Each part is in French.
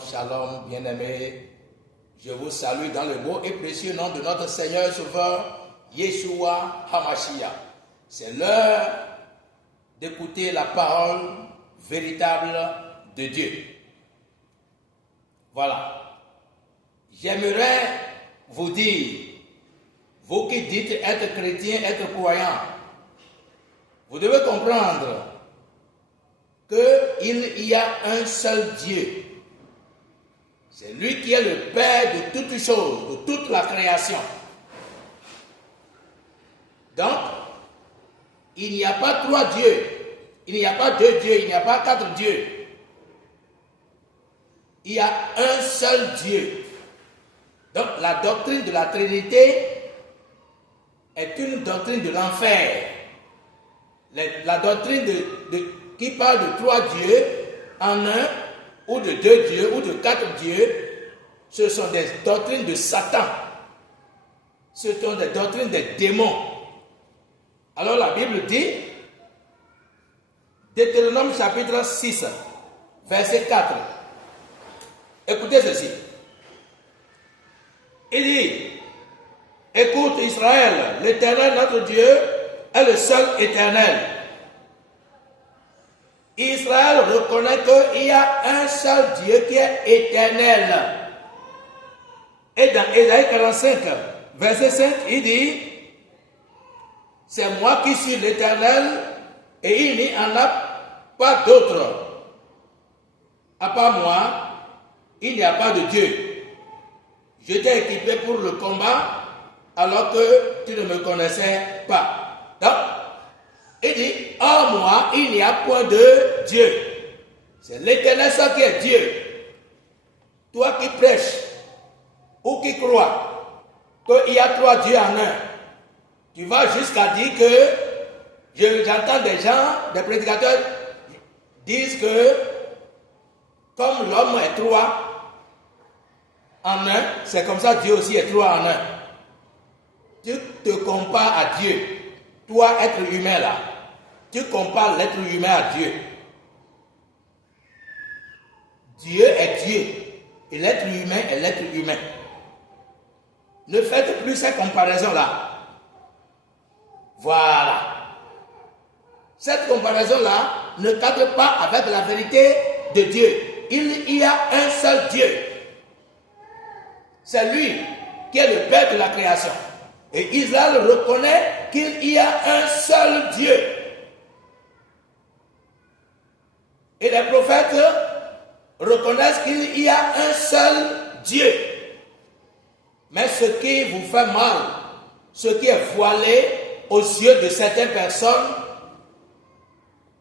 Shalom, bien-aimés. Je vous salue dans le beau et précieux nom de notre Seigneur et Sauveur, Yeshua HaMashiach. C'est l'heure d'écouter la parole véritable de Dieu. Voilà. J'aimerais vous dire, vous qui dites être chrétien, être croyant, vous devez comprendre qu'il y a un seul Dieu. C'est lui qui est le Père de toutes choses, de toute la création. Donc, il n'y a pas trois dieux, il n'y a pas deux dieux, il n'y a pas quatre dieux. Il y a un seul Dieu. Donc, la doctrine de la Trinité est une doctrine de l'enfer. La doctrine qui parle de trois dieux en un, ou de deux dieux, ou de quatre dieux, ce sont des doctrines de Satan. Ce sont des doctrines des démons. Alors la Bible dit, Deutéronome chapitre 6, verset 4. Écoutez ceci. Il dit, écoute Israël, l'Éternel notre Dieu est le seul éternel. Israël reconnaît qu'il y a un seul Dieu qui est éternel. Et dans Ésaïe 45, verset 5, il dit, c'est moi qui suis l'Éternel et il n'y en a pas d'autre. À part moi, il n'y a pas de Dieu. Je t'ai équipé pour le combat alors que tu ne me connaissais pas. Donc, il dit, hors moi, il n'y a point de Dieu. C'est l'Éternel seul qui est Dieu. Toi qui prêches ou qui crois qu'il y a trois dieux en un, tu vas jusqu'à dire que, j'entends des gens, des prédicateurs disent que comme l'homme est trois en un, c'est comme ça Dieu aussi est trois en un. Tu te compares à Dieu. Toi, être humain là, tu compares l'être humain à Dieu. Dieu est Dieu et l'être humain est l'être humain. Ne faites plus ces comparaisons-là. Voilà. Cette comparaison-là ne cadre pas avec la vérité de Dieu. Il y a un seul Dieu. C'est lui qui est le Père de la création. Et Israël reconnaît qu'il y a un seul Dieu. Et les prophètes reconnaissent qu'il y a un seul Dieu. Mais ce qui vous fait mal, ce qui est voilé aux yeux de certaines personnes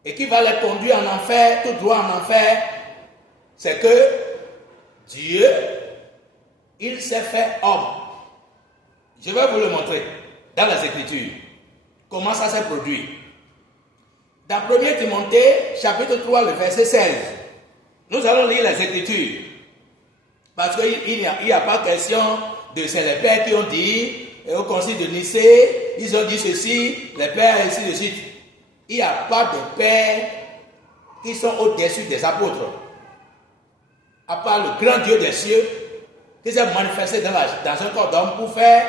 et qui va les conduire en enfer, tout droit en enfer, c'est que Dieu, il s'est fait homme. Je vais vous le montrer dans les Écritures. Comment ça s'est produit. Dans 1 Timothée, chapitre 3, le verset 16, nous allons lire les Écritures. Parce qu'il n'y a pas question de c'est les pères qui ont dit, et au concile de Nicée, ils ont dit ceci, les pères, et ainsi de suite. Il n'y a pas de pères qui sont au-dessus des apôtres. À part le grand Dieu des cieux, qui s'est manifesté dans un corps d'homme pour faire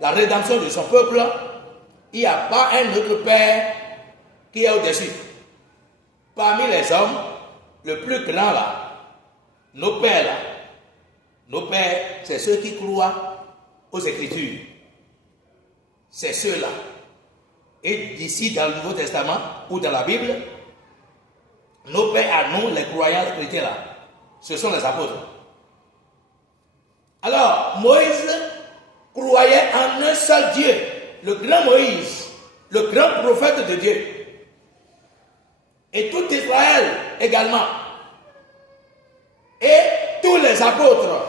la rédemption de son peuple, il n'y a pas un autre père qui est au-dessus. Parmi les hommes, le plus grand là, nos pères, c'est ceux qui croient aux Écritures. C'est ceux-là. Et d'ici dans le Nouveau Testament ou dans la Bible, nos pères à nous, les croyants chrétiens là, ce sont les apôtres. Alors, Moïse croyait en un seul Dieu, le grand Moïse, le grand prophète de Dieu. Et tout Israël également. Et tous les apôtres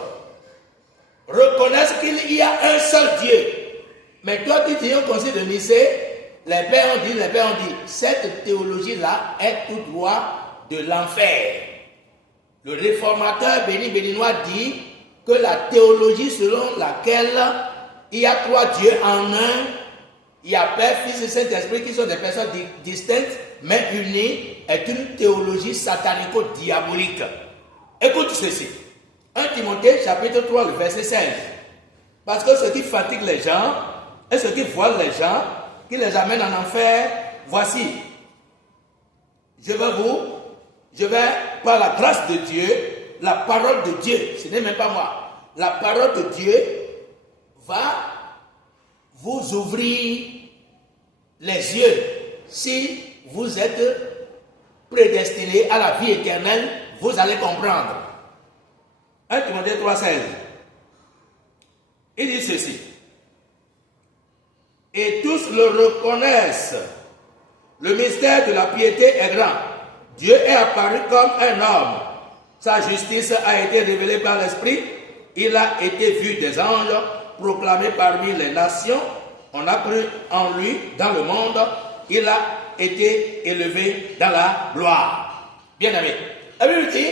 reconnaissent qu'il y a un seul Dieu. Mais toi, tu dis au concile de Nicée, les pères ont dit, cette théologie-là est tout droit de l'enfer. Le réformateur béninois dit que la théologie selon laquelle il y a trois dieux en un, il y a Père, Fils et Saint-Esprit qui sont des personnes distinctes mais unies, est une théologie satanico-diabolique. Écoute ceci. Timothée chapitre 3, le verset 16. Parce que ce qui fatigue les gens et ce qui voile les gens, qui les amène en enfer, voici. Je vais, par la grâce de Dieu, la parole de Dieu, ce n'est même pas moi, la parole de Dieu va vous ouvrir les yeux si vous êtes prédestiné à la vie éternelle, vous allez comprendre. 1 Timothée 3,16. Il dit ceci. Et tous le reconnaissent. Le mystère de la piété est grand. Dieu est apparu comme un homme. Sa justice a été révélée par l'Esprit. Il a été vu des anges, proclamé parmi les nations. On a cru en lui dans le monde. Il a été élevé dans la gloire. Bien-aimé. La Bible dit,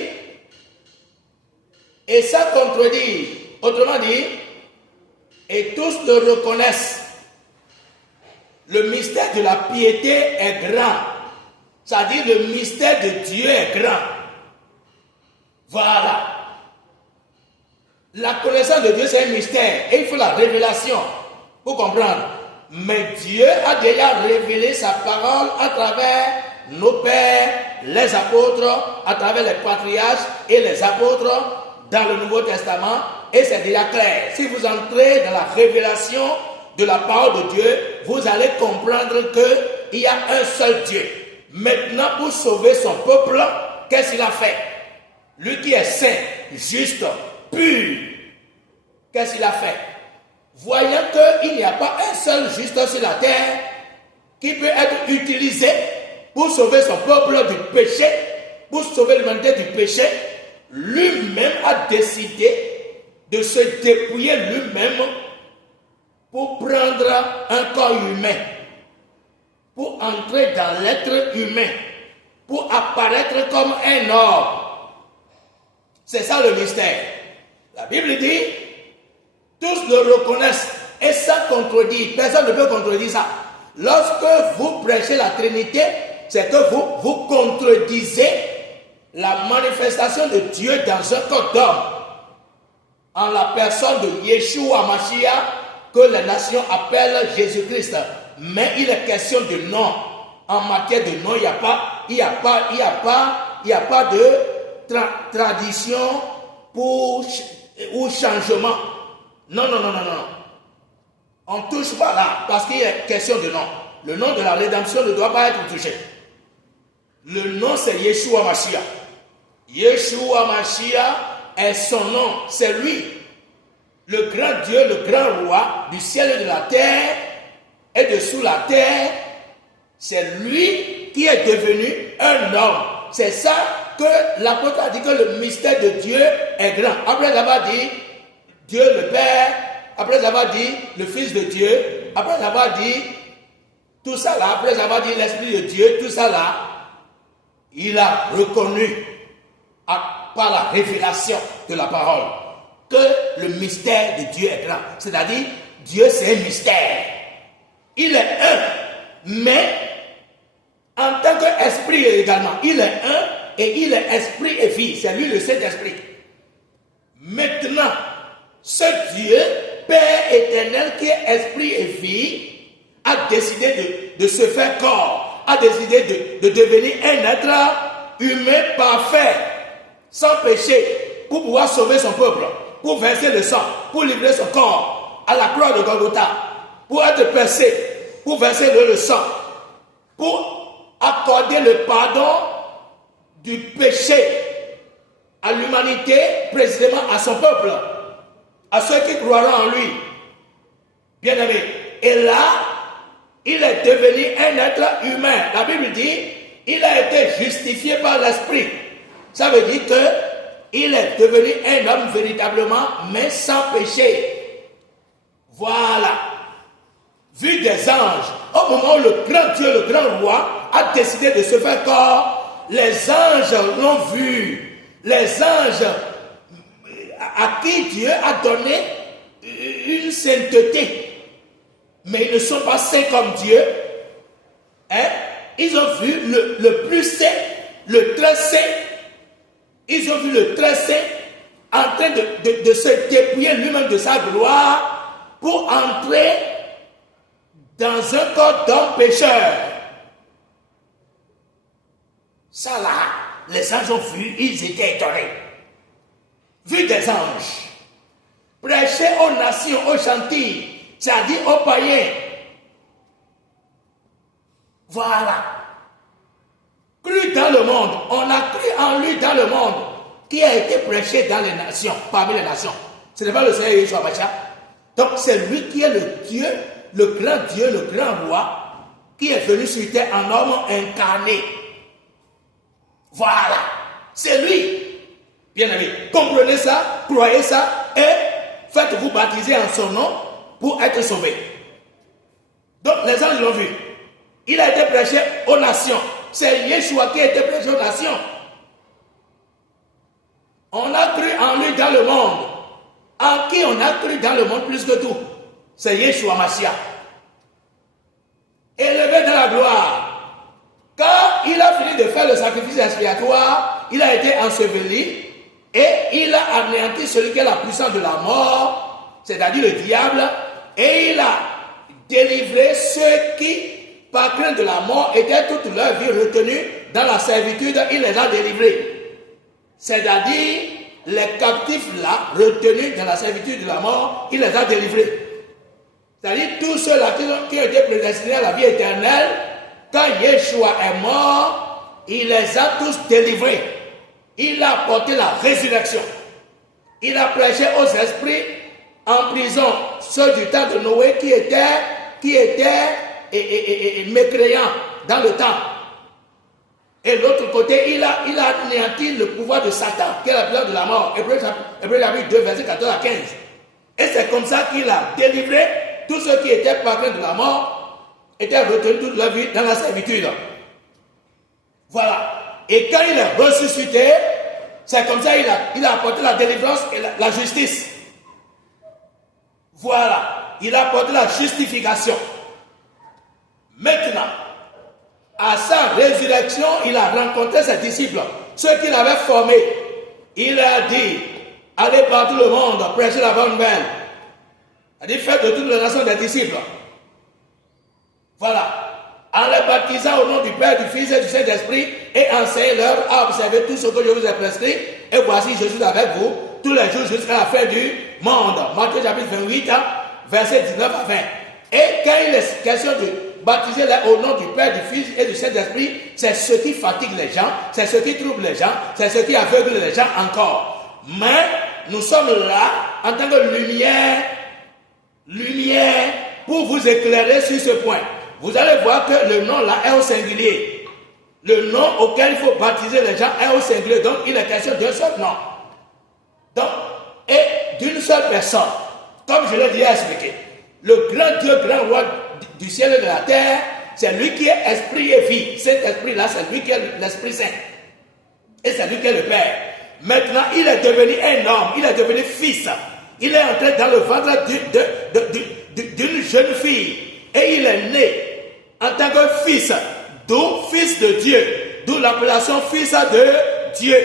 et ça contredit, autrement dit, et tous le reconnaissent. Le mystère de la piété est grand. C'est-à-dire le mystère de Dieu est grand. Voilà. La connaissance de Dieu, c'est un mystère. Et il faut la révélation pour comprendre. Mais Dieu a déjà révélé sa parole à travers nos pères, les apôtres, à travers les patriarches et les apôtres dans le Nouveau Testament. Et c'est déjà clair. Si vous entrez dans la révélation de la parole de Dieu, vous allez comprendre qu'il y a un seul Dieu. Maintenant, pour sauver son peuple, qu'est-ce qu'il a fait? Lui qui est saint, juste, pur, qu'est-ce qu'il a fait? Voyant qu'il n'y a pas un seul juste sur la terre qui peut être utilisé pour sauver son peuple du péché, pour sauver l'humanité du péché, lui-même a décidé de se dépouiller lui-même pour prendre un corps humain, pour entrer dans l'être humain, pour apparaître comme un homme. C'est ça le mystère. La Bible dit, tous le reconnaissent et ça contredit. Personne ne peut contredire ça. Lorsque vous prêchez la Trinité, c'est que vous contredisez la manifestation de Dieu dans un corps d'homme, en la personne de Yeshua Mashiach, que les nations appellent Jésus-Christ. Mais il est question de nom. En matière de nom, il n'y a pas de tradition ou changement. Non. On ne touche pas là, parce qu'il est question de nom. Le nom de la rédemption ne doit pas être touché. Le nom, c'est Yeshua Mashiach. Yeshua Mashiach est son nom, c'est lui. Le grand Dieu, le grand roi du ciel et de la terre et de sous la terre, c'est lui qui est devenu un homme. C'est ça que l'apôtre a dit, que le mystère de Dieu est grand. Après avoir dit Dieu le Père, après avoir dit le Fils de Dieu, après avoir dit tout ça là, après avoir dit l'Esprit de Dieu, tout ça là, il a reconnu par la révélation de la parole que le mystère de Dieu est grand. C'est-à-dire, Dieu c'est un mystère. Il est un, mais en tant qu'esprit également, il est un et il est esprit et vie. C'est lui le Saint-Esprit. Maintenant, ce Dieu, Père éternel qui est esprit et vie, a décidé de se faire corps, a décidé de devenir un être humain parfait, sans péché, pour pouvoir sauver son peuple, pour verser le sang, pour livrer son corps à la croix de Golgotha, pour être percé, pour verser le sang, pour accorder le pardon du péché à l'humanité, précisément à son peuple, à ceux qui croiront en lui. Bien-aimé. Et là, il est devenu un être humain. La Bible dit, il a été justifié par l'Esprit. Ça veut dire qu'il est devenu un homme véritablement, mais sans péché. Voilà. Vu des anges, au moment où le grand Dieu, le grand roi, a décidé de se faire corps, les anges l'ont vu. Les anges à qui Dieu a donné une sainteté. Mais ils ne sont pas saints comme Dieu. Hein? Ils ont vu le plus saint, le très saint. Ils ont vu le très saint en train de se dépouiller lui-même de sa gloire pour entrer dans un corps d'homme pécheur. Ça là, les anges ont vu, ils étaient étonnés. Vu des anges, prêcher aux nations, aux gentils, c'est-à-dire aux païens. Voilà. Cru dans le monde, on a cru en lui dans le monde, qui a été prêché dans les nations, parmi les nations. Ce n'est pas le Seigneur Yeshua Mashiach. Donc c'est lui qui est le Dieu, le grand roi, qui est venu sur terre en homme incarné. Voilà, c'est lui. Bien aimé, comprenez ça, croyez ça et faites-vous baptiser en son nom pour être sauvés. Donc les anges l'ont vu. Il a été prêché aux nations. C'est Yeshua qui a été prêché aux nations. On a cru en lui dans le monde. En qui on a cru dans le monde plus que tout? C'est Yeshua Mashiach. Élevé dans la gloire. Quand il a fini de faire le sacrifice expiatoire, il a été enseveli et il a anéanti celui qui est la puissance de la mort, c'est-à-dire le diable, et il a délivré ceux qui, par crainte de la mort, étaient toute leur vie retenus dans la servitude, il les a délivrés. C'est-à-dire, les captifs là, retenus dans la servitude de la mort, il les a délivrés. C'est-à-dire, tous ceux-là qui ont été prédestinés à la vie éternelle, quand Yeshua est mort, il les a tous délivrés. Il a apporté la résurrection. Il a prêché aux esprits en prison, ceux du temps de Noé qui étaient mécréants dans le temps. Et de l'autre côté, il a anéanti le pouvoir de Satan, qui est la puissance de la mort. Hébreux chapitre 2, verset 14 à 15. Et c'est comme ça qu'il a délivré tous ceux qui étaient par crainte de la mort, étaient retenus toute leur vie dans la servitude. Voilà. Et quand il est ressuscité, c'est comme ça qu'il a apporté la délivrance et la justice. Voilà. Il a apporté la justification. Maintenant, à sa résurrection, il a rencontré ses disciples, ceux qu'il avait formés. Il a dit, allez par tout le monde, prêchez la bonne nouvelle. Il a dit, faites de toutes les nations des disciples. Voilà. En les baptisant au nom du Père, du Fils et du Saint-Esprit, et enseignez-leur à observer tout ce que je vous ai prescrit. Et voici, je suis avec vous tous les jours jusqu'à la fin du monde. Matthieu chapitre 28, verset 19 à 20. Et quand il est question de baptiser au nom du Père, du Fils et du Saint-Esprit, c'est ce qui fatigue les gens, c'est ce qui trouble les gens, c'est ce qui aveugle les gens encore. Mais nous sommes là en tant que lumière pour vous éclairer sur ce point. Vous allez voir que le nom là est au singulier. Le nom auquel il faut baptiser les gens est au singulier. Donc il est question d'un seul nom. Donc, et d'une seule personne. Comme je l'ai déjà expliqué. Le grand Dieu, grand roi du ciel et de la terre, c'est lui qui est esprit et vie. Cet esprit-là, c'est lui qui est l'Esprit Saint. Et c'est lui qui est le Père. Maintenant, il est devenu un homme. Il est devenu fils. Il est entré dans le ventre d'une jeune fille. Et il est né en tant que fils, d'où fils de Dieu, d'où l'appellation fils de Dieu.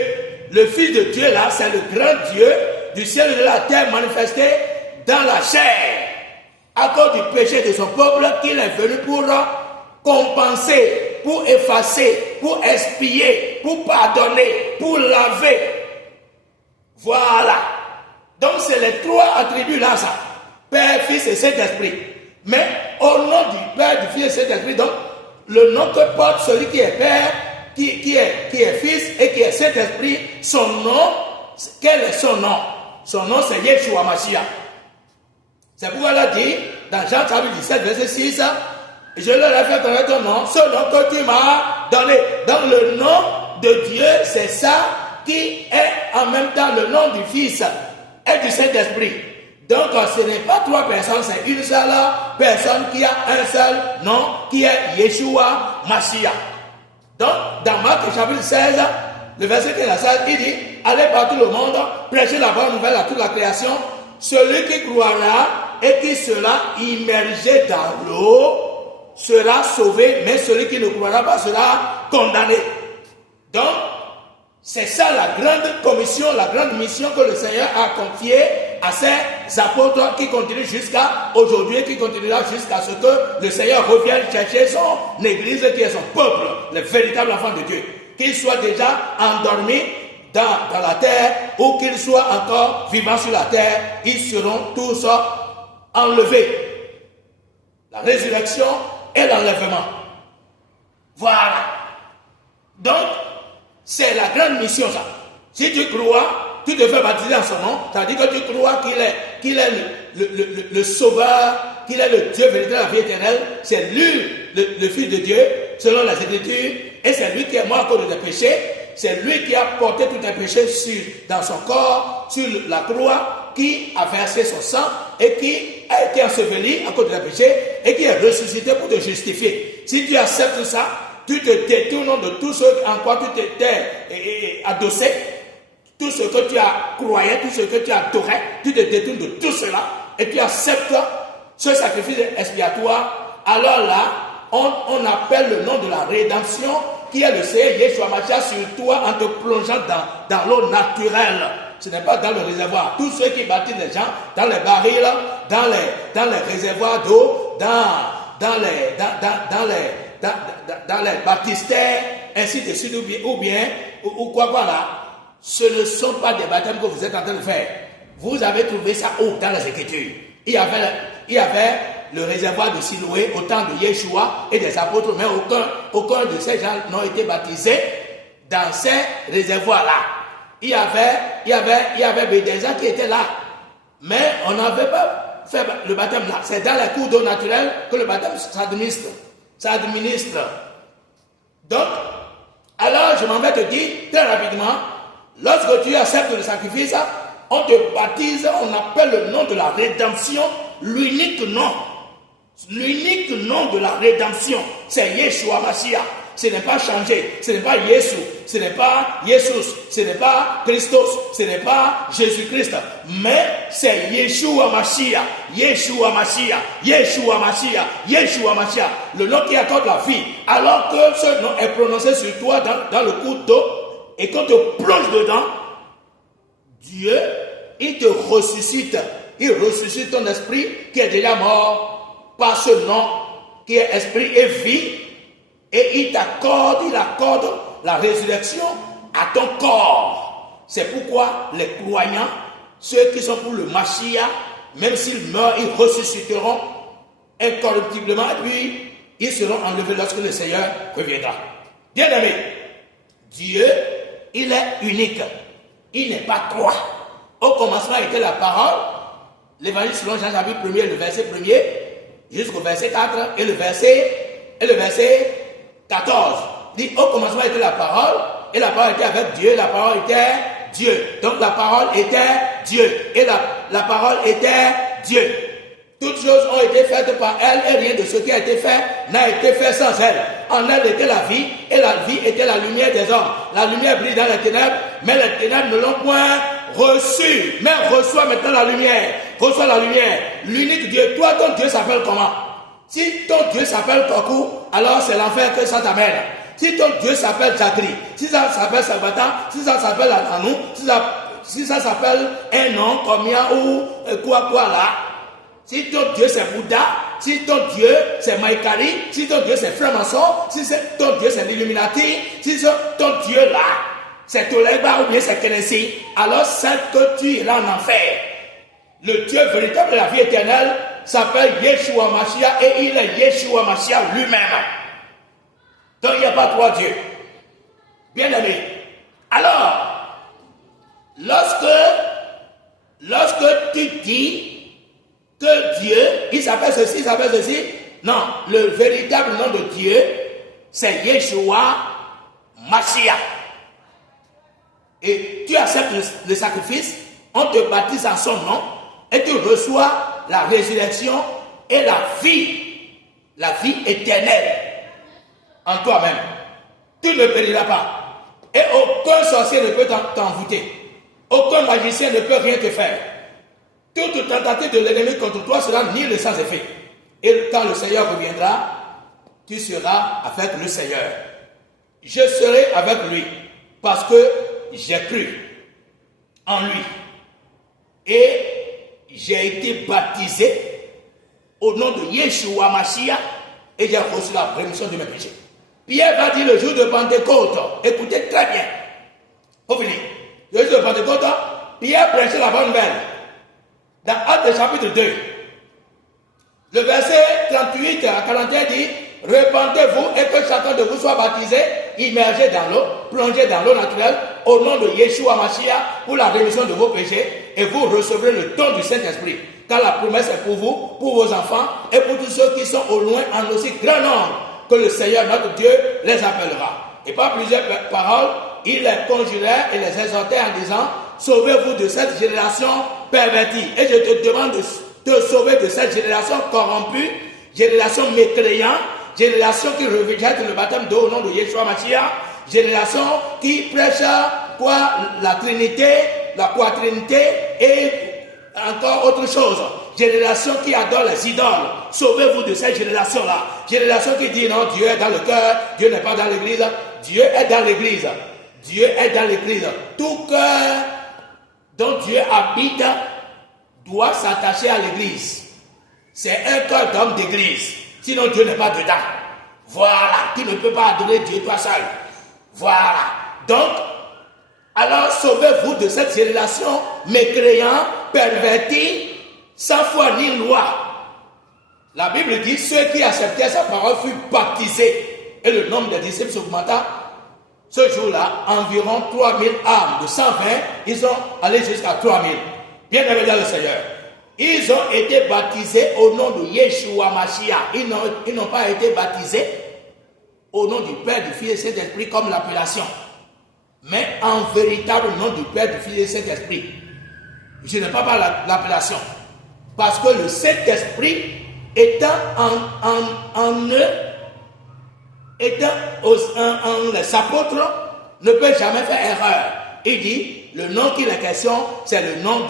Le fils de Dieu là, c'est le grand Dieu du ciel et de la terre manifesté dans la chair, à cause du péché de son peuple qu'il est venu pour compenser, pour effacer, pour expier, pour pardonner, pour laver. Voilà. Donc c'est les trois attributs là, ça. Père, Fils et Saint-Esprit. Mais au nom du Père, du Fils et du Saint-Esprit, donc, le nom que porte celui qui est Père, qui est Fils et qui est Saint-Esprit, son nom, quel est son nom? Son nom, c'est Yeshua Mashiach. C'est pourquoi il a dit, dans Jean chapitre 17, verset 6, je leur ai fait connaître ton nom, ce nom que tu m'as donné. Donc le nom de Dieu, c'est ça qui est en même temps le nom du Fils et du Saint-Esprit. Donc ce n'est pas trois personnes, c'est une seule personne qui a un seul nom, qui est Yeshua Mashiach. Donc dans Marc chapitre 16, le verset 15 à 16, il dit, allez par tout le monde, prêchez la bonne nouvelle à toute la création. Celui qui croira et qui sera immergé dans l'eau sera sauvé, mais celui qui ne croira pas sera condamné. Donc, C'est ça la grande commission, la grande mission que le Seigneur a confiée à ses apôtres qui continuent jusqu'à aujourd'hui, qui continuera jusqu'à ce que le Seigneur revienne chercher son église qui est son peuple, les véritables enfants de Dieu. Qu'ils soient déjà endormis dans la terre ou qu'ils soient encore vivants sur la terre, ils seront tous enlevés. La résurrection et l'enlèvement. Voilà. Donc, c'est la grande mission, ça. Si tu crois, tu te fais baptiser en son nom, ça veut dire que tu crois qu'il est le sauveur, qu'il est le Dieu véritable de la vie éternelle. C'est lui, le Fils de Dieu, selon les Écritures, et c'est lui qui est mort à cause de tes péchés. C'est lui qui a porté tous tes péchés dans son corps, sur la croix, qui a versé son sang et qui a été enseveli à cause de tes péchés et qui est ressuscité pour te justifier. Si tu acceptes ça, tu te détournes de tout ce en quoi tu t'étais adossé, tout ce que tu as croyé, tout ce que tu adorais, tu te détournes de tout cela et tu acceptes ce sacrifice expiatoire. Alors là, on appelle le nom de la rédemption qui est le Seigneur Yeshua Mashiach sur toi en te plongeant dans l'eau naturelle. Ce n'est pas dans le réservoir. Tous ceux qui baptisent les gens dans les barils, dans les réservoirs d'eau, dans les baptistères, ainsi de suite, ou quoi, voilà. Ce ne sont pas des baptêmes que vous êtes en train de faire. Vous avez trouvé ça où dans les Écritures. Il y avait le réservoir de Siloé au temps de Yeshua et des apôtres, mais aucun de ces gens n'ont été baptisés dans ces réservoirs-là. Il y avait des gens qui étaient là, mais on n'avait pas fait le baptême là. C'est dans les cours d'eau naturelle que le baptême s'administre. Donc, alors je m'en vais te dire très rapidement, lorsque tu acceptes le sacrifice, on te baptise, on appelle le nom de la rédemption, l'unique nom de la rédemption, c'est Yeshua Mashiach. Ce n'est pas changé, ce n'est pas Yesu, ce n'est pas Jesus, ce n'est pas Christos, ce n'est pas Jésus-Christ, mais c'est Yeshua Mashiach, Yeshua Mashiach, Yeshua Mashiach, Yeshua Mashiach, le nom qui accorde la vie. Alors que ce nom est prononcé sur toi dans le cours d'eau et qu'on te plonge dedans, Dieu, il te ressuscite, il ressuscite ton esprit qui est déjà mort par ce nom qui est esprit et vie. Et il accorde la résurrection à ton corps. C'est pourquoi les croyants, ceux qui sont pour le Mashiach, même s'ils meurent, ils ressusciteront incorruptiblement, puis ils seront enlevés lorsque le Seigneur reviendra. Bien-aimé, Dieu, il est unique. Il n'est pas trois. Au commencement était la parole. L'évangile selon Jean chapitre 1er, le verset 1er, jusqu'au verset 4, et le verset 14, dit au commencement était la parole, et la parole était avec Dieu, la parole était Dieu. Donc la parole était Dieu, et la parole était Dieu. Toutes choses ont été faites par elle, et rien de ce qui a été fait n'a été fait sans elle. En elle était la vie, et la vie était la lumière des hommes. La lumière brille dans les ténèbres, mais les ténèbres ne l'ont point reçue. Mais reçois maintenant la lumière. Reçois la lumière. L'unique Dieu. Toi, ton Dieu s'appelle comment? Si ton Dieu s'appelle Kokou, alors c'est l'enfer que ça t'amène. Si ton Dieu s'appelle Chakri, si ça s'appelle Sabata, si ça s'appelle Ananou, si ça s'appelle un nom comme ya ou quoi là. Si ton Dieu c'est Bouddha, si ton Dieu c'est Maïkari, si ton Dieu c'est Framason, si ton Dieu c'est l'Illuminati, si ton Dieu là c'est Toleba ou bien c'est Kenesi, alors c'est que tu iras en enfer. Le Dieu véritable de la vie éternelle s'appelle Yeshua Mashiach et il est Yeshua Mashiach lui-même. Donc il n'y a pas trois dieux. Bien aimé. Alors, lorsque tu dis que Dieu, il s'appelle ceci, non, le véritable nom de Dieu, c'est Yeshua Mashiach. Et tu acceptes le sacrifice, on te baptise en son nom, et tu reçois la résurrection et la vie éternelle en toi-même. Tu ne périras pas. Et aucun sorcier ne peut t'envoûter. Aucun magicien ne peut rien te faire. Toute tentative de l'ennemi contre toi sera nulle sans effet. Et quand le Seigneur reviendra, tu seras avec le Seigneur. Je serai avec lui. Parce que j'ai cru en lui et j'ai été baptisé au nom de Yeshua Mashiach et j'ai reçu la rémission de mes péchés. Pierre va dire le jour de Pentecôte, écoutez très bien, faut finir. Le jour de Pentecôte, Pierre prêchait la bonne nouvelle. Dans Actes chapitre 2, le verset 38 à 41 dit, repentez-vous et que chacun de vous soit baptisé, immergé dans l'eau, plongé dans l'eau naturelle, au nom de Yeshua Mashiach, pour la rémission de vos péchés, et vous recevrez le don du Saint-Esprit. Car la promesse est pour vous, pour vos enfants, et pour tous ceux qui sont au loin en aussi grand nombre, que le Seigneur notre Dieu les appellera. Et par plusieurs paroles, il les conjurait et les exhortait en disant, sauvez-vous de cette génération pervertie. Et je te demande de te sauver de cette génération corrompue, génération mécréante, génération qui rejette le baptême d'eau au nom de Yeshua Mashiach, génération qui prêche quoi? La Trinité, la quatrinité et encore autre chose. Génération qui adore les idoles. Sauvez-vous de cette génération-là. Génération qui dit non, Dieu est dans le cœur, Dieu n'est pas dans l'église. Dieu est dans l'église. Dieu est dans l'église. Tout cœur dont Dieu habite doit s'attacher à l'église. C'est un cœur d'homme d'église. Sinon Dieu n'est pas dedans. Voilà. Tu ne peux pas adorer Dieu toi seul. Voilà. Donc, alors sauvez-vous de cette génération mécréante, pervertie, sans foi ni loi. La Bible dit, ceux qui acceptaient sa parole furent baptisés. Et le nombre des disciples s'augmenta. Ce jour-là, environ 3000 âmes de 120, ils sont allés jusqu'à 3000. Bien aimés dans le Seigneur. Ils ont été baptisés au nom de Yeshua Mashiach. Ils n'ont pas été baptisés au nom du Père, du Fils et du Saint-Esprit comme l'appellation. Mais en véritable nom du Père, du Fils et du Saint-Esprit. Je n'ai pas parlé l'appellation. Parce que le Saint-Esprit étant en eux, étant en les apôtres, ne peut jamais faire erreur. Il dit, le nom qu'il est question, c'est le nom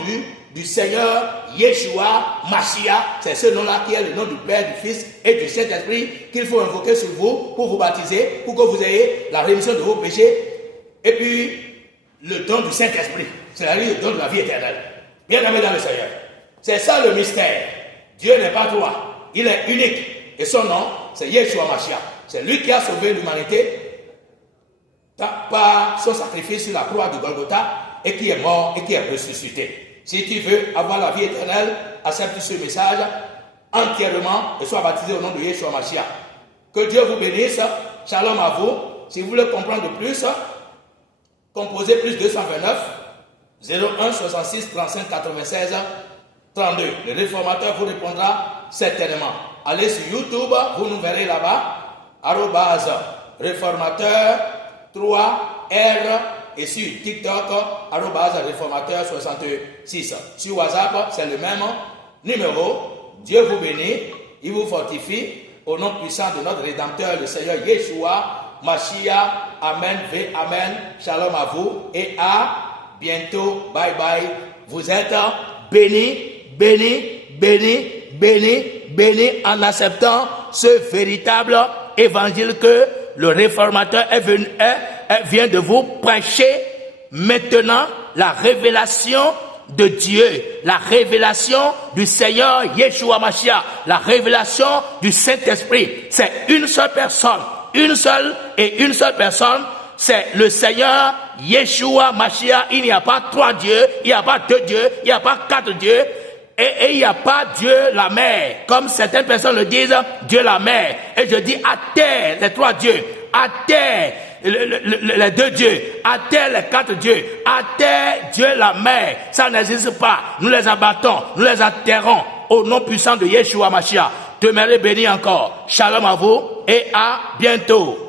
du Seigneur Yeshua Mashiach. C'est ce nom-là qui est le nom du Père, du Fils et du Saint-Esprit qu'il faut invoquer sur vous pour vous baptiser, pour que vous ayez la rémission de vos péchés. Et puis, le don du Saint-Esprit, c'est-à-dire le don de la vie éternelle. Bien aimé dans le Seigneur. C'est ça le mystère. Dieu n'est pas trois. Il est unique. Et son nom, c'est Yeshua Mashiach. C'est lui qui a sauvé l'humanité par son sacrifice sur la croix de Golgotha et qui est mort et qui est ressuscité. Si tu veux avoir la vie éternelle, accepte ce message entièrement et sois baptisé au nom de Yeshua Mashiach. Que Dieu vous bénisse. Shalom à vous. Si vous voulez comprendre plus, composez plus 229 01 66 35 96 32. Le réformateur vous répondra certainement. Allez sur YouTube, vous nous verrez là-bas. @réformateur 3R et sur TikTok @réformateur 66. Sur WhatsApp, c'est le même numéro. Dieu vous bénit, il vous fortifie au nom puissant de notre Rédempteur, le Seigneur Yeshua Mashiach. Amen, amen. Shalom à vous et à bientôt. Bye bye. Vous êtes bénis, bénis, bénis, bénis, bénis en acceptant ce véritable évangile que le réformateur vient de vous prêcher. Maintenant, la révélation de Dieu, la révélation du Seigneur Yeshua Mashiach, la révélation du Saint-Esprit. C'est une seule personne, une seule personne, c'est le Seigneur Yeshua Mashiach. Il n'y a pas trois dieux, il n'y a pas deux dieux, il n'y a pas quatre dieux. Et il n'y a pas Dieu la mère, comme certaines personnes le disent, Dieu la mère. Et je dis à terre les trois dieux, à terre les deux dieux, à terre les quatre dieux, à terre Dieu la mère. Ça n'existe pas. Nous les abattons, nous les atterrons au nom puissant de Yeshua Mashiach. Demeurez bénis encore. Shalom à vous et à bientôt.